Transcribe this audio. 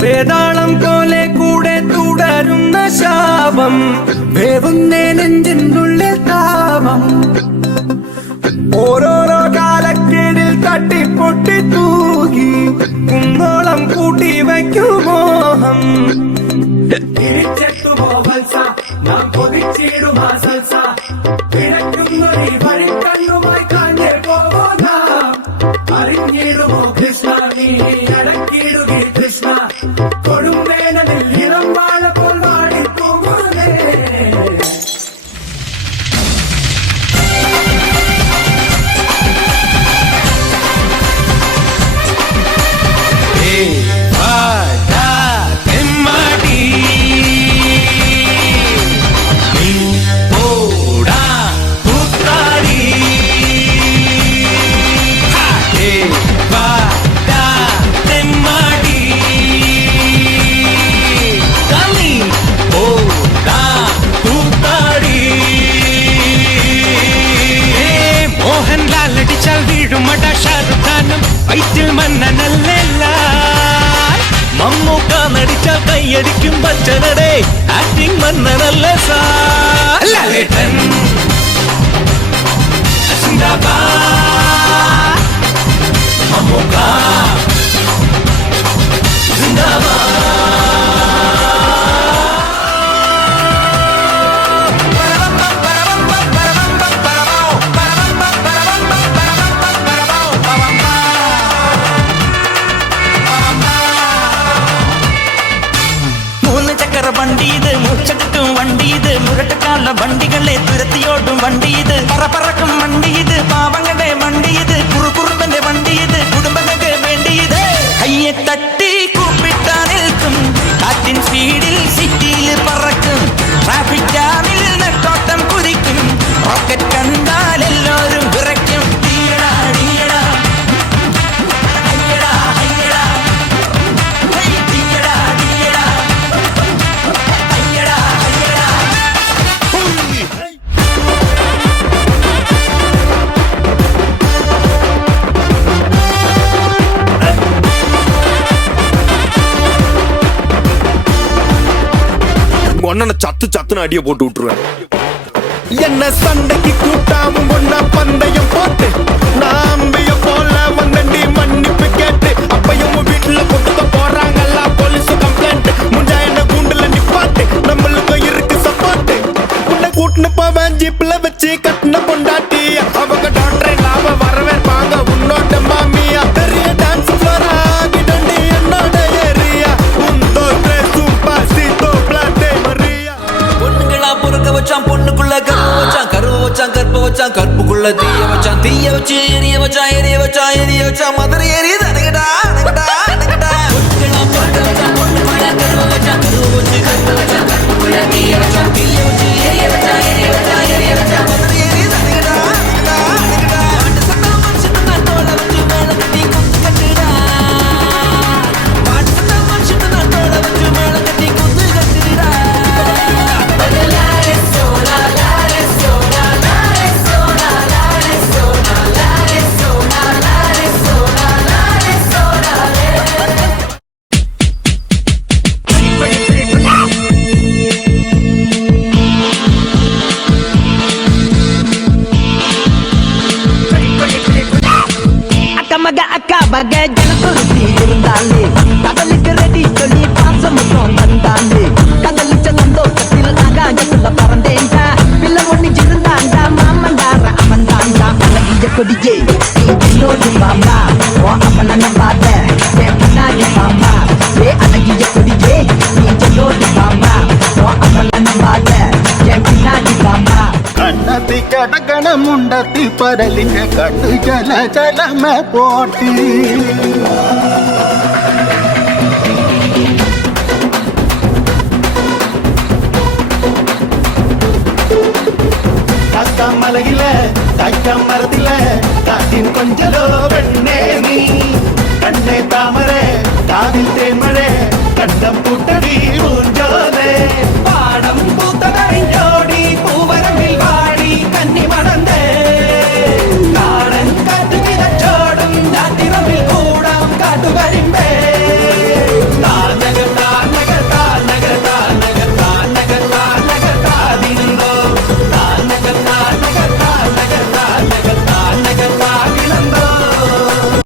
വേതാളം പോലെ കൂടെ തുടരുന്ന ശാപം വേവുന്നേ നെഞ്ചിനുള്ളിൽ താപം ഓരോരോ കാലക്കേടിൽ തട്ടിപ്പൊട്ടി തൂകി കുന്നോളം കൂട്ടി വയ്ക്കും മോഹം നാം കൊതിച്ചിടുമാ സൽസ കിടക്കുന്നൊരു വഴിക്കണ്ണുമായി കാഞ്ഞേ പോകാം അറിഞ്ഞിടുമോ കൃഷ്ണ നീ അടക്കിടുകി കൃഷ്ണ കൊടുമ്പേനതിൽ ഇളം വാഴപ്പോൾ വാടിപ്പോകുന്നേ വയറ്റിൽ മന്നനല്ല മമ്മൂക്ക നടിച്ചാൽ കൈയടിക്കും ബച്ചനടെ ആക്ടിങ് മന്നനല്ല സാലേട്ടൻ മമ്മൂക്ക വണ്ടികളെ തുരത്തിയോടും വണ്ടിയത് പറക്കും വണ്ടിയത് പാവങ്ങളുടെ വണ്ടിയത് കുറുകുറുമ്പന്റെ വണ്ടിയത് കുടുംബങ്ങൾക്ക് വേണ്ടിയത് കയ്യെ തട്ടി കൂപ്പിട്ടാ നിൽക്കും കാറ്റിൻ സ്പീഡിൽ സിറ്റിയിൽ പറക്കും ട്രാഫിക് ജാമിൽ നെട്ടോട്ടം കുതിക്കും റോക്കറ്റ് കണ്ടാൽ എല്ലാവരും വിറയ്ക്കും அண்ணனை சத்து சத்துன்னு அடியை போட்டு விட்டுருவேன். என்ன சண்டைக்கு கூட்டாவும் ஒன்னா பந்தயம் போட்டு நாம்பிய போல வந்தண்டி மன்னிப்பு கேட்டு அப்பையும் வீட்டுல கொட்டுக்க போறாங்கல்ல போலீஸ் கம்ப்ளைண்ட் முஞ்சா என்ன கூண்டுல நிப்பாட்டு நம்மளுக்கு இருக்கு சப்போர்ட் உன்னை கூட்டுன்னு போவேன் ஜீப்ல வச்சு கட்டின பொண்டாட்டி அவங்க டாக்டர் இல்லாம வரவேற்பாங்க உன்னோட மாமியா பெரிய டான்ஸ் ஃப்ளோரா கிடண்டி என்னோட ஏரியா உந்தோ ட்ரெஸும் பாசிதோ பிளாட்டே மரியா பொண்ணுங்களா பொறுக்க வச்சான் பொண்ணுக்குள்ள கருவ வச்சான் கற்ப வச்சான் கற்புக்குள்ள தீய வச்சு எரிய வச்சான் மதுரை எரியுது அடங்கடா பொண்ணுங்களா பொறுக்க வச்சான் பொண்ணுக்குள்ள கருவ வச்சான் கருவ வச்சு கற்ப வச்சான் கற்புக்குள்ள தீய வச்சான் எரிய வச்சான் மதுரை எரியுது அடங்கடா பாட்டு சத்தம் மனுஷன் தோல வச்சு மேல கட்டி குத்து கட்டுடா பாட்டு சத்தம் மனுஷன் தோல வச்சு மேல கட்டி குத்து கட்டுடா bagai jalan turun இருந்தாலே கடலுக்கு ரெடி சொல்லி பாசம் மட்டும் வந்தாலே கடலு செல்லந்தோ கட்டில் ஆகாயத்துல பறந்தேன்டா பிள்ளை ஒண்ணு இருந்தாண்டா மாமண்டார அவன்தாண்டா அழகிய கொடியே என்னோடு பாம்பா ஓ அவன நம்பாத என் பின்னாடி பாம்பா அழகிய கொடியே நீ என்னோடு பாம்பா ஓ அவன நம்பாத என் பின்னாடி பாம்பா கண்ணத்தி கடகண முண்டத்தி பரலிங்க கட்டு ஜல ஜலம போட்டி காக்கா மலையில காக்கா மரத்தில காட்டின் கொஞ்சலோ வெண்ணே நீ கண்ணே தாமரை காதில் தேன்மழை கண்டம் பூட்டடி ஊஞ்சோலே பாடம் பூத்ததறிஞ்சோடி பூவரம்பில் வாடி கன்னி மணந்தே காடன் காட்டு விதச்சோடும் ஜாத்திரமில் கூடம் காட்டுவரி